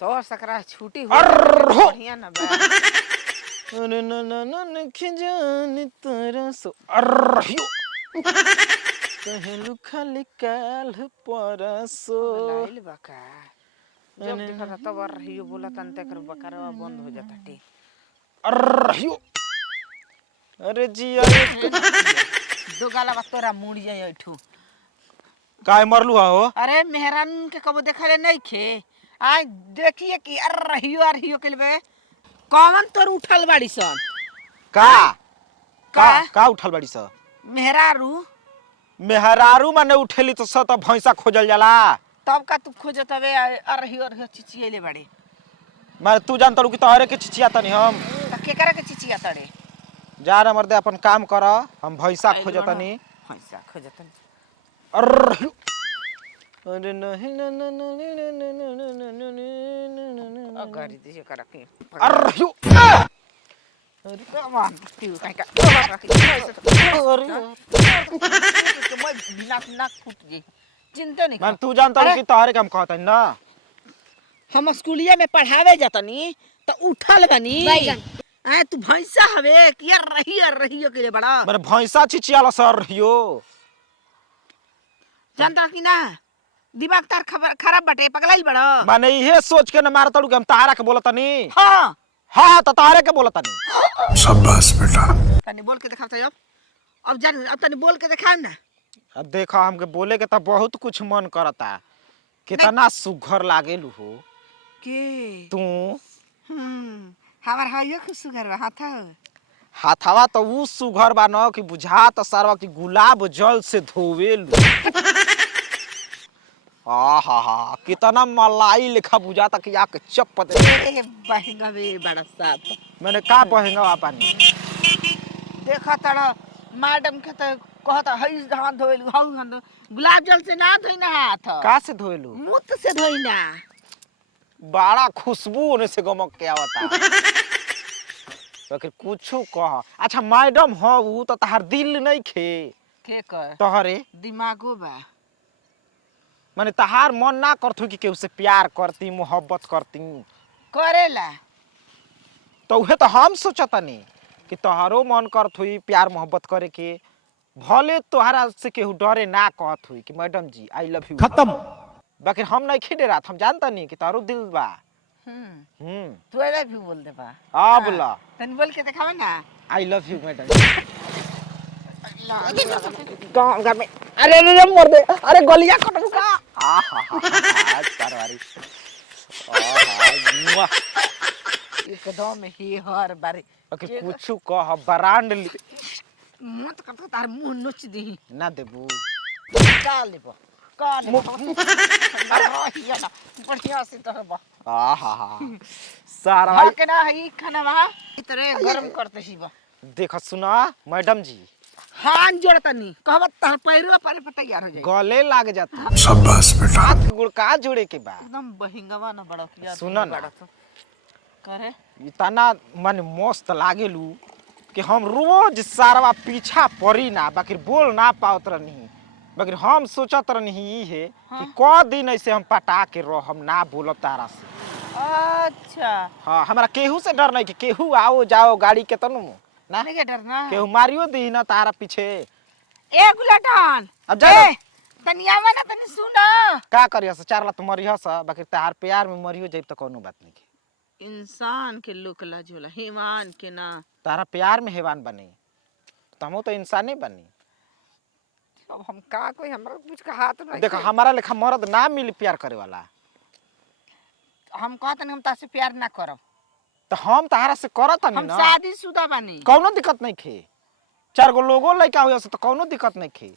सौ सकरा छुट्टी हो अर्र हो बढ़िया ना बा। अरे न न न नखी जान तोरा सो अर्रहियो कहलू खाली काल परसो पगलाइल बा का। जब अरे देखा था तब रहियो बोला तन तेकर बकरवा बंद हो जाता टे। अर्रहियो अरे जिया दो गाला बा तोरा मुड़ी जाए ऐठू। काय मरलू हो अरे मेहरान के कबो देखले नहीं खे। आज देखिए कि अरहियो के बे कौन तोर उठल बाड़ी सन। का का का का उठल बड़ी सा मेहरारू मेहरारू माने उठेली तो सत भैंसा खोजल जाला तब का तू खोजत हवे अरहियो चिचिएले बाड़ी। मैं तू जान तड़ू कि तोहरे के चिचिया तनी हम त केकरा के चिचिया तड़े। जा रे मर्दे अपन काम कर हम भैंसा आइल बड़ा खोजतनी भैंसा खोजतन। अर्रहियो अरे नहीं न न न न अगारी दिए करा के अर्रहियो अरे मान तू काहे का मैं बिना नाक फूट गई। चिंता नहीं मैं कर। तू जान तड़ू अरे कि तोहरे काम कहतनी ना हम स्कूलिया में पढ़ावे जातनी तो उठल बनी आ तू भैंसा हवे कि रहियो के लिए बड़ा मेरे भैंसा चिचियाला सर रहियो जानता कि ना दिमाग तार खराब बटे पगलाइल बड़ा। माने इहे सोच के न मार तड़ू कि हम तारा के बोलतनी हाँ हाँ तो तारे के बोलतनी शाबाश बेटा तनी बोल के दिखाओ तो अब जान अब तनी बोल के दिखा ना। अब देखा हमके बोले के तो बहुत कुछ मन करता कितना सुघर लागेलू हो के तू हमार हाइयो खुश सुगर बा हाथ हाथवा तो ऊ सुघर बा न कि बुझा तो सरवा कि गुलाब जल से धोवेलू आहा कितना मलाई लेखा बुझाता कि आके चप दे ए बहंगा बे बड़ा साथ मैंने का पहेंगा पानी देखा तड़ा मैडम के तो कहता हई हाथ धोइल हाउ हाथ गुलाब जल से ना धोइना हाथ का से धोवेलू मुत से धोइना। बड़ा खुशबू होने से गमक के आवता लेकिन कुछो कह अच्छा मैडम हो ऊ तो तहार दिल नहीं खे के कर तोहरे दिमागो बा माने तहार मन ना करथु कि केहू से प्यार करती मोहब्बत करती करेला तो उहे तो हम सोचतनी कि तोहरो मन करत हुई प्यार मोहब्बत करे के भले तोहरा से केहू डरे ना कहत हुई कि मैडम जी आई लव यू खत्म बाकी हम नहीं खिडे रात हम जानतनी कि तोहरो दिल बा तू आई लव यू बोल दे बा हाँ बोला तनी बोल के दिखावे ना आई लव यू मैडम गाँव में अरे अरे मर दे अरे गलिया कटू का आहा सरवारी आहा एकदम ही हर बारी बाकी कुछ कह ब्रांड मत करता तार मुंह नोच दी ना देबू का लेबो का लेबो अरे रहिया ना बढ़िया से तो बा आहा सारा भाई के ना ही खाना वहां इतरे गरम करते ही बा देखो सुना मैडम जी हाथ जोड़ता नहीं कहबत तार पैरवा पारे पर तैयार हो जाए गले लाग जाता शाबाश बेटा हाथ गुड़ का जोड़े के बा एकदम बहिंगवा ना बड़ा किया सुना ना। करे इतना मन मस्त लागेलू कि हम रोज सारवा पीछा पड़ी ना बाकी बोल ना पावत रहनी बाकी हम सोचत रहनी है कि क दिन ऐसे हम पटा के हम ना बोलब तारा से अच्छा हाँ हमारा केहू से डर नहीं कि केहू आओ जाओ गाड़ी के तनु ना नहीं के डरना केहू मारियो दी ना तारा पीछे ए गुलाटान अब जा तनिया में ना तनी सुना का करिया से चार लात मरिया सा बाकी तार प्यार में मरियो जाइब तो कोनो बात नहीं इंसान के लोक लाजोला हैवान के ना तारा प्यार में हैवान बने तमो तो इंसाने बनी अब हम का कोई हमरा कुछ का हाथ नहीं देखो हमारा लेखा मर्द ना मिली प्यार करे वाला हम कहतन हम तासे प्यार ना करब तो हम तारा से करत हम नहीं ना शादीशुदा बानी कौनो दिक्कत नहीं खे चार गो लोगो लइका हुआ से तो कौनो दिक्कत नहीं खे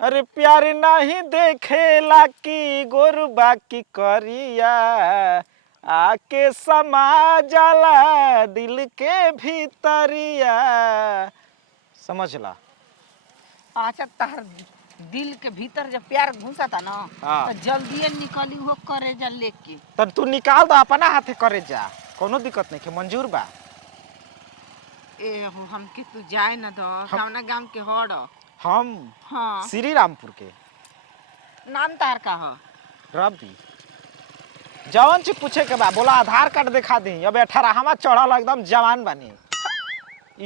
अरे प्यार नहीं देखेला की गोरबा की करिया आके समा जाला दिल के भीतरिया समझला अच्छा तार दिल के भीतर जब प्यार घुसा था ना हाँ। तो जल्दी निकली हो करे जा लेके तब तू निकाल दो अपना हाथे करे जा कोनो दिक्कत नहीं खे मंजूर बा ए हो हम के तू जाए ना दो सामना गांव के हड़ हम हाँ श्री रामपुर के नाम तार का हो रवि जवन चीज पूछे के बा बोला आधार कार्ड दिखा दी अब 18 चढ़ल एकदम जवान बनी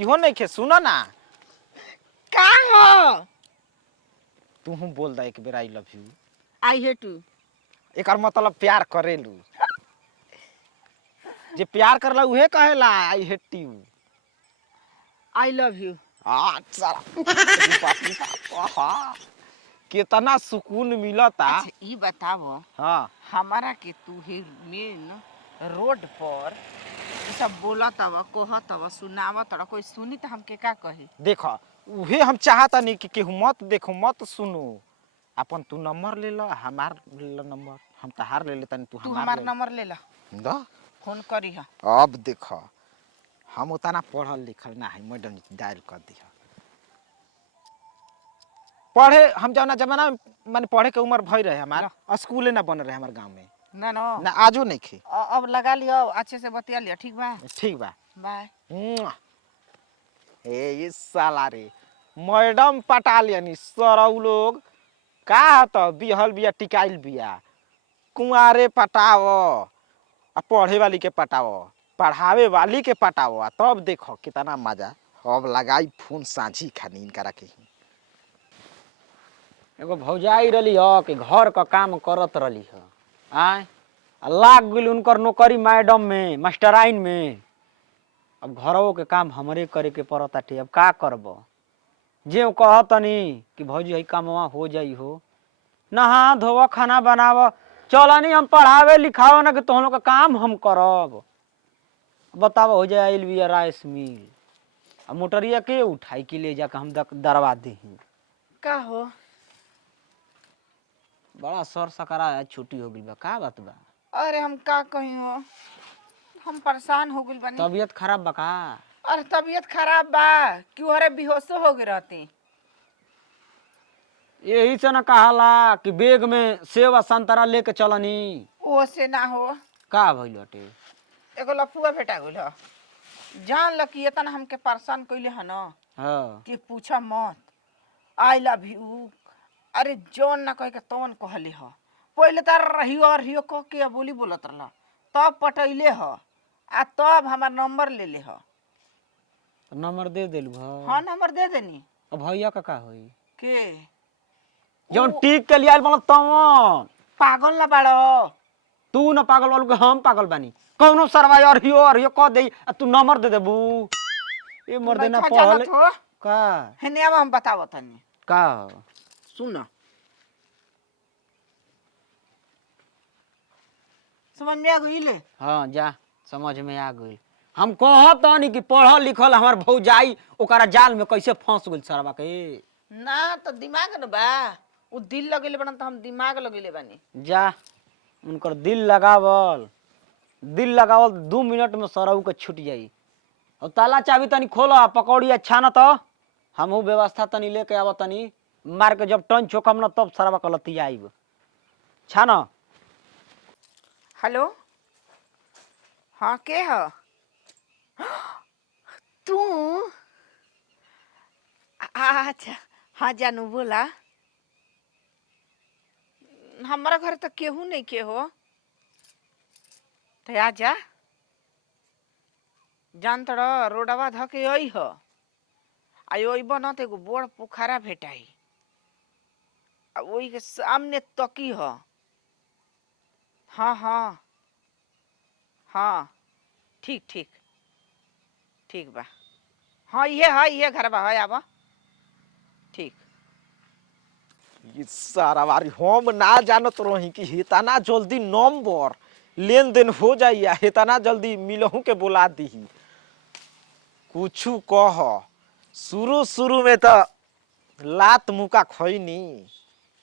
इहो नहीं खे सुनो ना का हो तू बोल दा एक बेर I love you I hate you एकर मतलब प्यार करेलू जे प्यार करला उहे कहेला I hate you I love you कितना सुकून मिलता। अच्छा ई बताओ हाँ हमारा के तू हे मेन रोड पर ई सब बोलत हव कहत हव सुनावत हव कोई सुनी त हमके का कही देखो उहे हम चाहता नहीं कि केहू मत देखो मत सुनो अपन तू नंबर ले लो हमार ले लो नंबर हम तहार ले लेता तू हमार नंबर ले ला दा फोन करी हा अब देखो हम उतना पढ़ल लिखल ना है मैडम डायल कर दिया पढ़े हम जौना जमाना में माने पढ़े के उम्र भई रहे हमार स्कूले ना बन रहे हमार गांव में ना ना आजो नहीं खे अब लगा लियो अच्छे से बतिया लियो ठीक बा ठीक बा बाय ए ये साला रे मैडम पटा लियानी सरौ लोग का तो बिहल बिया टिकाइल बिया कुंवारे पटाओ आ पढ़े वाली के पटाओ पढ़ावे वाली के पटाओ तब देखो कितना मजा अब लगाई फोन साझी खानी इनका रखे एगो भौजाई रही ह कि घर का काम करत रही ह आय लाग गई उनकर नौकरी मैडम में मास्टराइन में अब घरों के काम हमरे करे के पड़ताटे अब का करब जे कहतनी कि भौजी है कामवा हो जाई हो नहा धोव खाना बनाव चलनी हम पढ़ावे लिखाव ना कि तुम लोग का काम हम करब बताव हो जाए आइल बिया राइस मिल अब मोटरिया के उठाई के ले जाके हम दरवा दी का हो बड़ा सर सकरा है छुट्टी हो गई बा का बात बा अरे हम का कही हो हम परेशान हो गइल बानी तबीयत खराब बा का अरे तबीयत खराब बा क्यों अरे बेहोशो हो गए रहती यही से न कहाला कि बैग में सेव आ संतरा लेके चलनी ओ से ना हो का भइल बाटे एगो लफुआ भेटा गइल ह जान ल कि इतना हमके परेशान कइले ह न हाँ कि पूछा मत आई लव यू अरे जौन ना कह के तौन कहले ह पहले तार रहियो कह के बोली बोलत रहला तब पटैले ह आ तब हमार नंबर ले ले ह नंबर दे देलू हाँ नंबर दे देनी अब भैया का होई के जौन टिक के लियाल बोल तवन पागल ना बाड़ो तू न पागल वालू के हम पागल बानी कौनो सरवा अरहियो कह दे आ तू नंबर दे देबू ए मर्दे ना पहले का हेने अब हम बतावत तनी का सुन समझ में आ गइले हाँ जा समझ में आ गई हम कहत नहीं कि पढ़ल लिखल हमार भौजाई ओकरा जाल में कैसे फंस गइल सरवा के ना तो दिमाग न बा उ दिल लगेले बना तो हम दिमाग लगेले बानी जा उनकर दिल लगावल 2 मिनट में सरऊ के छूट जाई और ताला चाबी तनी खोलो पकौड़ी अच्छा न तो हमहू व्यवस्था तनी लेके आव तनी मार के जब टन चोकम न तब सरवा कलती आईब छा न हेलो हाँ के ह तू अच्छा हाँ जानू बोला हमारा घर तो केहू नहीं के हो तो आजा जान तड़ रोडवा धके आई ह आई ओई बन तो एगो बड़ पोखरा भेटाई आ ओई के सामने तकी ह हाँ हाँ हाँ ठीक ठीक ठीक बा हाँ ये घर बा है आबा ठीक ये सारा बारी हम ना जानत रही कि इतना जल्दी नंबर लेन देन हो जाइए इतना जल्दी मिलहू के बुला दी कुछ कह शुरू में तो लात मुका खैनी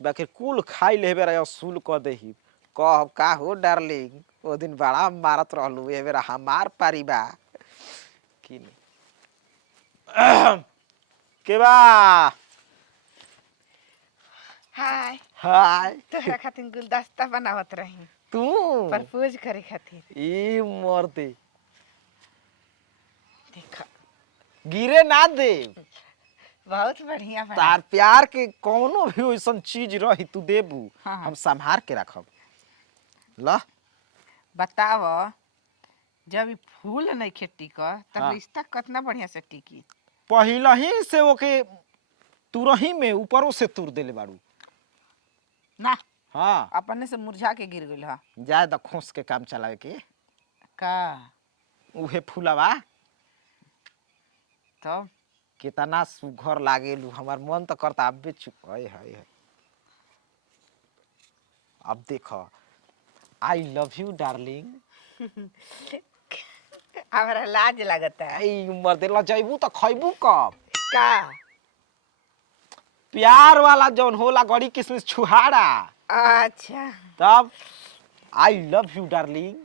बाकी कुल खाई लेबे रहे असूल क देही कह का हो डार्लिंग ओ दिन बड़ा मारत रहलू ए बेरा हमार पारी बा कि के बा हाय हाय तोहरा खातिर गुलदस्ता बनावत रही तू प्रपोज करे खातिर ई मरते देखा गिरे ना दे बहुत बढ़िया बना तार प्यार के कोनो भी ऐसा चीज रही तू देबू हाँ। हम संभार के रखब ला बताव जब ई फूल नहीं खे टिका त हाँ। रिश्ता कितना बढ़िया से टिकी। पहिला ही से ओके तुरही में ऊपरों से तुर देले बाड़ू। ना हाँ अपने से मुरझा के गिर गइल ह जाए द खोस के काम चलावे के का। उहे फूलवा तब कितना सुघर लागेलू हमार मन तो करता अबे चुप है है। अब देखो आई लव यू डार्लिंग। हमरा लाज लगता है आई उम्र देला जइबू तो खइबू कब? का। प्यार वाला जौन होला गड़ी किसमिस छुहाड़ा। अच्छा तब आई लव यू डार्लिंग।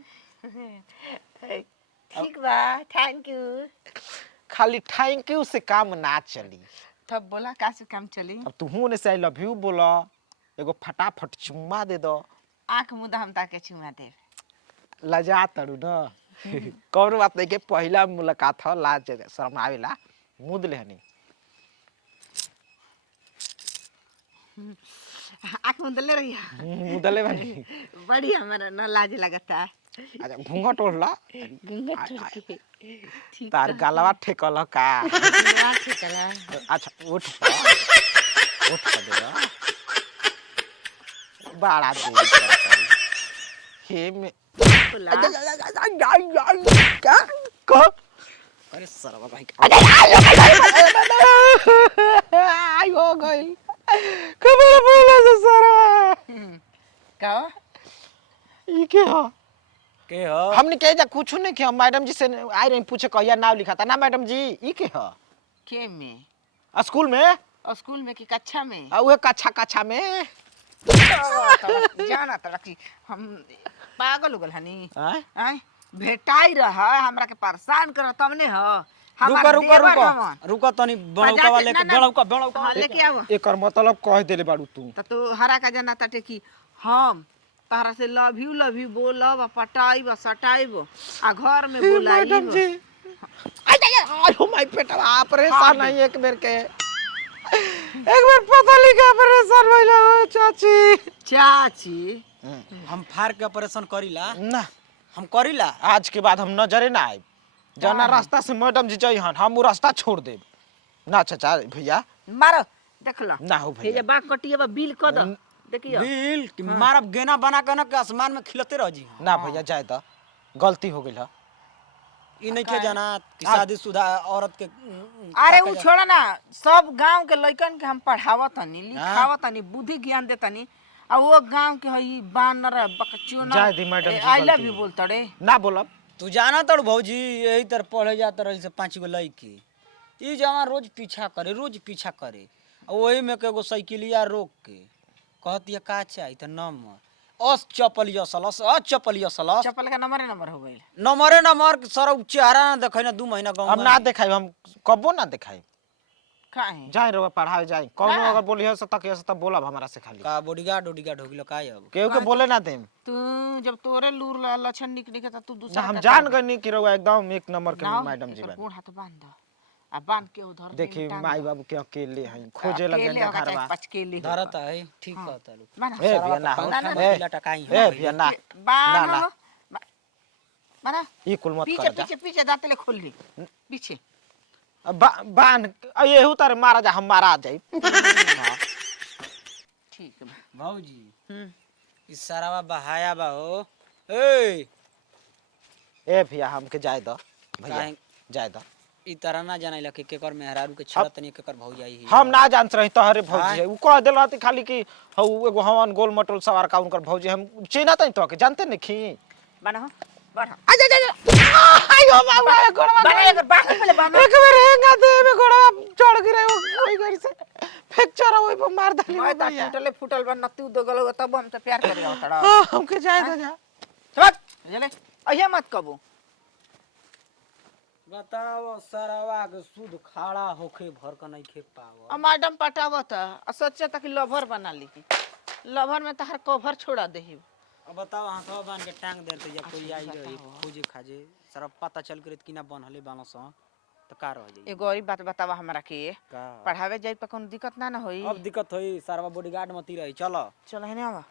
ठीक बा थैंक यू। खाली थैंक यू से काम ना चली। तब बोला का से काम चली। अब तू ने से आई लव यू बोला एगो फटाफट चुम्मा दे दो। आंख मुदा हम ताके चुमा दे। लजा तड़ू न कौन बात नहीं के पहला मुलाकात हो लाज शर्म आवेला मुद लेहनी। आंख मुदले रहिया मुदले बानी। बड़ी हमरा न लाज लगता है। अच्छा घूंघट ओढ़ला घूंघट ओढ़ के ठीक तार गलवा ठेकल का। बा ठिकला। अच्छा उठ दे बड़ा दूर करता हे में खुला क्या कह अरे सरवा भाई आई हो गई खबर बोला से सारा का ई के हो के हो हमने कहे जा कुछ नहीं किया मैडम जी से आई रही पूछे कहिया नाम लिखा था ना मैडम जी ई के हो के में स्कूल में और स्कूल में की कक्षा में आ उहे कक्षा में जाना तड़ा कि हम पागल हो गल हनी। आय आय भेटाई रहा हमरा के परेशान कर तमने हो। रुको रुको रुको रुको तनी बड़ौका लेके बड़ौका हां लेके आओ। एकर मतलब कह देले बाड़ू तू त तू हरा का जाना ताटे कि हम तारा से लव यू बोलब पटाइब सटाइब आ घर में बुलाइब। मैडम जी आयो माय पेटवा ऑपरेशन नहीं एक बेर के एक बार पता लिखा ऑपरेशन भइला हो चाची। चाची हम फार के ऑपरेशन करीला ना हम करीला। आज के बाद हम नजरे ना आए जाना रास्ता से मैडम जी जाई हन हम वो रास्ता छोड़ देब ना चाचा भैया मारो देख लो ना हो हे जे भैया बाग कटिए बा बिल क द देखियो बिल कि मारब गेना बना के न के आसमान में खिलते रह जी। ना भैया जाए द गलती हो गइल ह ई नहीं के जाना कि शादीशुदा औरत के अरे उ छोड़ा ना सब गांव के लइकन के हम पढ़ावतनी लिखावतनी बुद्धि ज्ञान देतनी आ वो गांव के हई बानर बकचोना जाए दी मैडम जी आई लव गलती यू बोलत रे। ना बोलब तू जाना तड़ भौजी यही तर पढ़े जात रही से 5 गो लड़की ई जवान रोज पीछा करे आ वही में के एगो साइकिलिया रोक के कहती का चाहिए त नंबर चपलिया सलस चप्पल का नंबर हो गइल। नंबर सर चेहरा ना देखे ना 2 महीना गाँव अब ना देखाई हम कबो ना देखाई काहे जाए रो पढ़ावे जाए कौनो ना। अगर बोलियो से तक ऐसे तब बोलब हमरा से खाली का बॉडीगार्ड हो गइल का अब केहू के बोले ना देम तू जब तोरे लूर लक्षण निकली के त तू ना दूसरा हम जान गनी कि रहुआ एकदम एक नंबर के ना मैडम जी बन गोड़ हाथ बांध दो आ बांध के उधर देखी माई बाबू के अकेले हैं खोजे लगे अकेले ना होगा घरवा चाहे पचकेली हो धरत है ठीक कहता लू माना ए भैया ना हो पीला टकाई ए भैया ना बाना ना। हो माना ई कुल मत पीछे कर जा पीछे पीछे दांतले खोल ली पीछे बान एहू तारे मारा जा हम मारा जाई ठीक है भौजी हम्म ई सारावा बहाया बा हो ए भैया हमके जाए दो भैया काहे? जाए दो ई तरह ना जानाइला कि केकर मेहरारू के छड़त नहीं केकर भौजाई ही हम ना जानत रही तोहरे भौजी आय। है उ कह देल रहती खाली कि हौ एगो हवन गोल मटोल सवार का उनकर भौजी हम चिन्हत नहीं तो के जानते नहीं खी बाना हो बाना आ जा आयो बाबा गोड़वा बाना एक बात पहले बाना एक बार हेंगा दे में गोड़वा चढ़ गिरे कोई गरी से फ्रैक्चर होई पर मार दली मैं ता भैया टूटले फुटल बन नत्ती दो गलो तब हम से प्यार करिया तड़ा हमके जाए दो जा चल चले अहिया मत कबो बताओ सरवा के शुद्ध खाड़ा होके भर का नहीं खे पाव आ मैडम पटावत आ सोचे तक लवर बना ली लवर में तहर कवर छोड़ा देही अब बताओ हाथवा बांध के टांग देते या कोई आई रही खोजे खाजे सारा पता चल करत कि ना बनहले बानस त का रह जाई एगो और बात बतावा हमरा के का पढ़ावे जाई पर कोनो दिक्कत ना होई। अब दिक्कत होई सरवा बॉडीगार्ड मती रही चलो चल है ना